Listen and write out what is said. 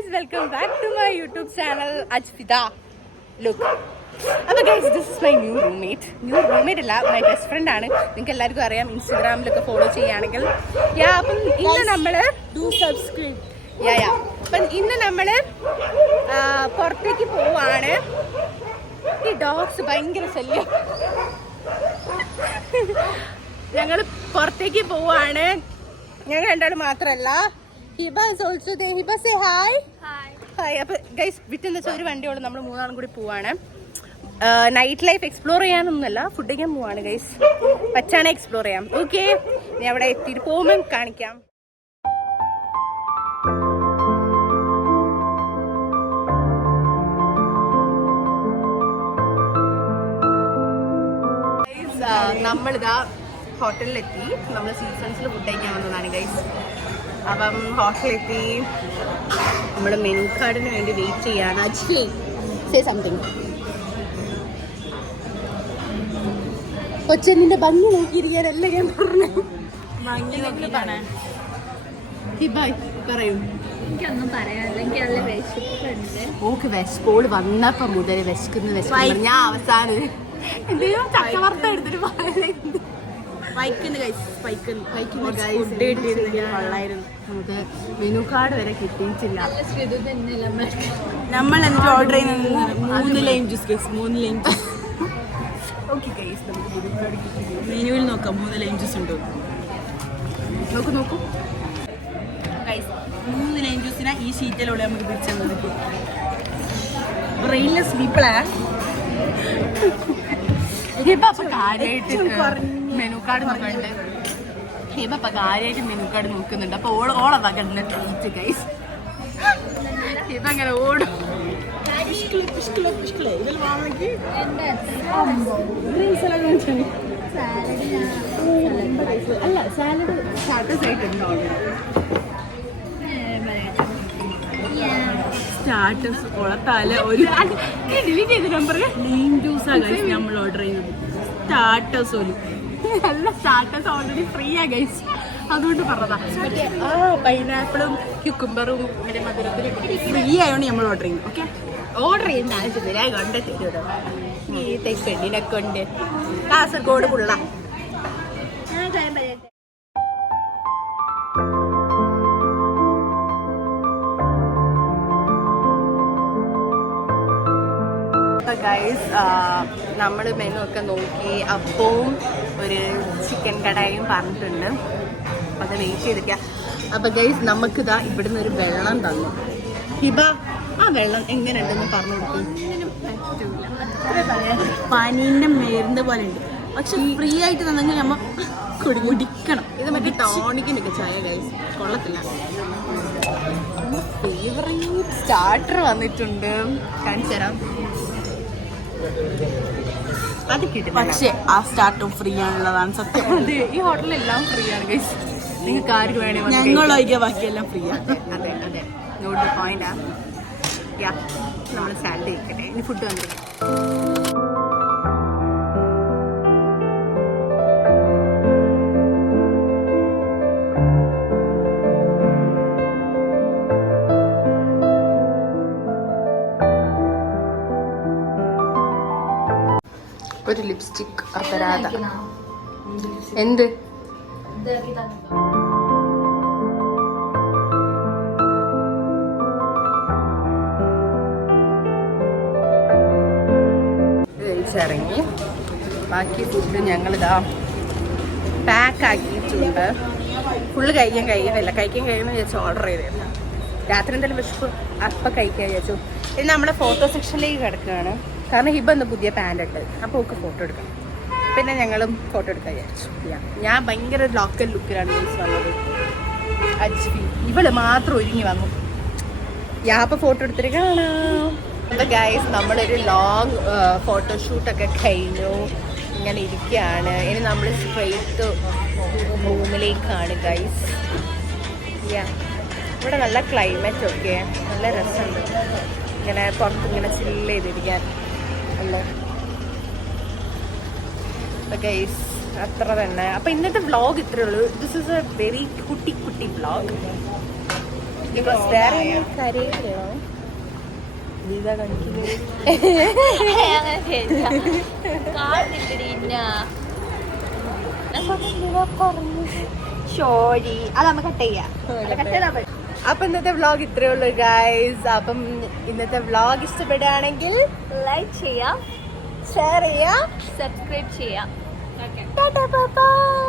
guys, welcome back to my YouTube channel Ajfida. Look. അപ്പോൾ guys, this is my new roommate അല്ല, my best friend ആണ്. നിങ്ങൾക്ക് എല്ലാവർക്കും അറിയാം, ഇൻസ്റ്റാഗ്രാമിലൊക്കെ ഫോളോ ചെയ്യുകയാണെങ്കിൽ. അപ്പം ഇന്ന് നമ്മൾ സബ്സ്ക്രൈബ്. അപ്പം ഇന്ന് നമ്മൾ പുറത്തേക്ക് പോവാണ്. ഈ ഡോഗ്സ് ഭയങ്കര ശല്യം. ഞങ്ങൾ പുറത്തേക്ക് പോവാണ്. ഞങ്ങൾ രണ്ടാളും മാത്രമല്ല, Hiba is also there. Hiba say hi. Hi. അപ്പോൾ ഗൈസ് വിട്ടെന്ന് വെച്ചാൽ ഒരു വണ്ടിയോട് നമ്മൾ മൂന്നാളും കൂടി പോവാണ്. നൈറ്റ് ലൈഫ് എക്സ്പ്ലോർ ചെയ്യാനൊന്നുമല്ല, ഫുഡ് കഴിക്കാൻ പോവാണ് ഗൈസ്. പച്ചാണ് എക്സ്പ്ലോർ ചെയ്യാം. ഓക്കെ, ഞാൻ അവിടെ എത്തിയിട്ട് പോകുമ്പോൾ കാണിക്കാം. നമ്മളിതാ ഹോട്ടലിലെത്തി. നമ്മൾ സീസൺസിൽ ഫുഡ് കഴിക്കാൻ വന്നതാണ് ഗൈസ്. അപ്പം ഹോട്ടലിലെത്തി. നമ്മൾ മെനു കാർഡിന് വേണ്ടി വെയിറ്റ് ചെയ്യാണ്. അജ്മി സേ സംതിങ്. കൊച്ചനിന്റെ ഭംഗി നോക്കിയിരിക്കാനല്ല ഞാൻ പറഞ്ഞു. പറയൂ. എനിക്കൊന്നും പറയാനില്ല, എനിക്ക് നല്ല വിശപ്പുണ്ട്. ഓക്ക് വിശപ്പോള് വന്നപ്പോ മുതൽ വിശക്കുന്നു. ഞാൻ അവസാനം എന്തെങ്കിലും ചക്കവറുത്ത എടുത്തിട്ട് നമുക്ക് മെനു കാർഡ് വരെ കിട്ടിയിട്ടില്ല. നമ്മൾ എന്നിട്ട് ഓർഡർ ചെയ്യുന്നത് 3 ലൈം ജ്യൂസ്. 3 lime juice. മെനുവിൽ നോക്കാം 3 ലൈം ജ്യൂസ് ഉണ്ടോ. നോക്കൂ 3 ലൈം ജ്യൂസിനാ ഈ ഷീറ്റിലൂടെ നമുക്ക് പിടിച്ചത്. ബ്രെയിൻലെസ് പീപ്പിളാ. മെനു കാർഡ് നോക്കുന്നുണ്ട്. ഹിബ കാര്യമായിട്ട് മെനു കാർഡ് നോക്കുന്നുണ്ട്. അപ്പൊ ഓളെ വകണ്ട് ട്രീറ്റ് ഗൈസ്. ഹിബ അങ്ങനെ ഓടും. അല്ല, സാലഡ് സ്റ്റാർട്ടേഴ്സ് ആയിട്ടുണ്ടോ? സ്റ്റാർട്ടേഴ്സ് കൊളത്താല് ഒരു ഡിലീറ്റ് ചെയ്ത നമ്പർ ലൈം ജ്യൂസാണ് നമ്മൾ ഓർഡർ ചെയ്യുന്നത്. സ്റ്റാർട്ടേഴ്സ് ഒരു നല്ല സ്റ്റാർട്ടേഴ്സ് ഓൾറെഡി ഫ്രീ ആ ഗൈസ്, അതുകൊണ്ട് പറഞ്ഞതാ. മറ്റേ പൈനാപ്പിളും ക്യുക്കുംബറും മറ്റേ മധുരത്തിലും ഫ്രീ ആയതുകൊണ്ട് നമ്മൾ ഓർഡർ ചെയ്യുന്നു. ഓക്കെ, ഓർഡർ ചെയ്യുന്ന ആവശ്യത്തില്ല, കൊണ്ടെത്തിരോ ഈ പെണ്ണിനൊക്കെ ഉണ്ട്. കാസർഗോഡ് പുള്ള. ഗൈസ്, നമ്മൾ മെനു ഒക്കെ നോക്കി. അപ്പവും ഒരു ചിക്കൻ കടായും പറഞ്ഞിട്ടുണ്ട്. അപ്പം അത് വെയിറ്റ് ചെയ്തിരിക്കുക. അപ്പം ഗൈസ്, നമുക്കിതാ ഇവിടുന്ന് ഒരു വെള്ളം തന്നു. ഹിബ, ആ വെള്ളം എങ്ങനെയുണ്ടെന്ന് പറഞ്ഞു കൊടുക്കും. പനീൻ്റെ മരുന്ന് പോലെ ഉണ്ട്, പക്ഷെ ഫ്രീ ആയിട്ട് തന്നെങ്കിൽ നമ്മൾ കുടിക്കണം. ഇത് മറ്റേ ടോണിക്കിനൊക്കെ ചായ ഗൈസ്, കൊള്ളത്തില്ല. ഫേവറേറ്റ് സ്റ്റാർട്ടർ വന്നിട്ടുണ്ട്, കാണിച്ചു തരാം. അത് കിട്ടും, പക്ഷേ ആ സ്റ്റാർട്ടും ഫ്രീ ആണുള്ളതാണ് സത്യം. അതെ, ഈ ഹോട്ടലെല്ലാം ഫ്രീ ആണ് ഗൈസ്. നിങ്ങൾക്ക് ആർക്ക് വേണമെങ്കിൽ ഞങ്ങളൊഴികെ ബാക്കിയെല്ലാം ഫ്രീ ആണ്. അതെ അതെ, നോട്ട് ദ പോയിന്റ്. നമ്മൾ സാലഡ് കഴിക്കട്ടെ. ഇനി ഫുഡ് വന്നിരിക്കും. ഒരു ലിപ്സ്റ്റിക് അപരാധ. എന്ത് കഴിച്ചിറങ്ങി. ബാക്കി ഫുഡ് ഞങ്ങളിതാ പാക്ക് ആക്കിയിട്ടുണ്ട്. ഫുള്ള് കഴിക്കാൻ കഴിയുമെന്ന് വിചാരിച്ചു ഓർഡർ ചെയ്തിരുന്നു. രാത്രി എന്തെങ്കിലും വിശപ്പ് അപ്പം കഴിക്കാൻ വിചാരിച്ചു. ഇത് നമ്മുടെ ഫോട്ടോ സെക്ഷനിലേക്ക് കിടക്കുകയാണ്. കാരണം ഹിബ ഒന്ന് പുതിയ പാൻ്റ് ഉണ്ട്, അപ്പോൾ ഒക്കെ ഫോട്ടോ എടുക്കണം. പിന്നെ ഞങ്ങളും ഫോട്ടോ എടുക്കാൻ വിചാരിച്ചു. ഞാൻ ഭയങ്കര ലോക്കൽ ലുക്കിലാണ് യൂസ് വന്നത്. അജ്മി ഇവള് മാത്രം ഒരുങ്ങി വന്നു. അപ്പോൾ ഫോട്ടോ എടുത്തിട്ട് കാണാം. അപ്പോൾ ഗൈസ്, നമ്മളൊരു ലോങ് ഫോട്ടോഷൂട്ടൊക്കെ കഴിഞ്ഞു. ഇങ്ങനെ ഇരിക്കുകയാണ്. ഇനി നമ്മൾ സ്ട്രെയിറ്റ് റൂമിലേക്കാണ് ഗൈസ്. ഇവിടെ നല്ല ക്ലൈമറ്റ് ഒക്കെ, നല്ല രസമുണ്ട്. ഇങ്ങനെ പുറത്ത് ഇങ്ങനെ ചില്ല് ചെയ്തിരിക്കാൻ അല്ലേ. ഗൈസ്, അത്ര തന്നെ. അപ്പം ഇന്നത്തെ വ്ളോഗ് ഇത്രയേ ഉള്ളൂ. ദിസ് ഈസ് എ വെരി കുട്ടി വ്ളോഗ്. കരയില്ലോ ഇതാ കാണിക്കുന്നത്. ഷോരി അത് നമുക്ക് കട്ട് ചെയ്യാം. അപ്പൊ ഇന്നത്തെ വ്ളോഗ് ഇത്രയേ ഉള്ളൂ ഗൈസ്. അപ്പം ഇന്നത്തെ വ്ളോഗ് ഇഷ്ടപ്പെടുകയാണെങ്കിൽ ലൈക്ക് ചെയ്യാം, ഷെയർ ചെയ്യാം, സബ്സ്ക്രൈബ് ചെയ്യാം. Tata bye bye.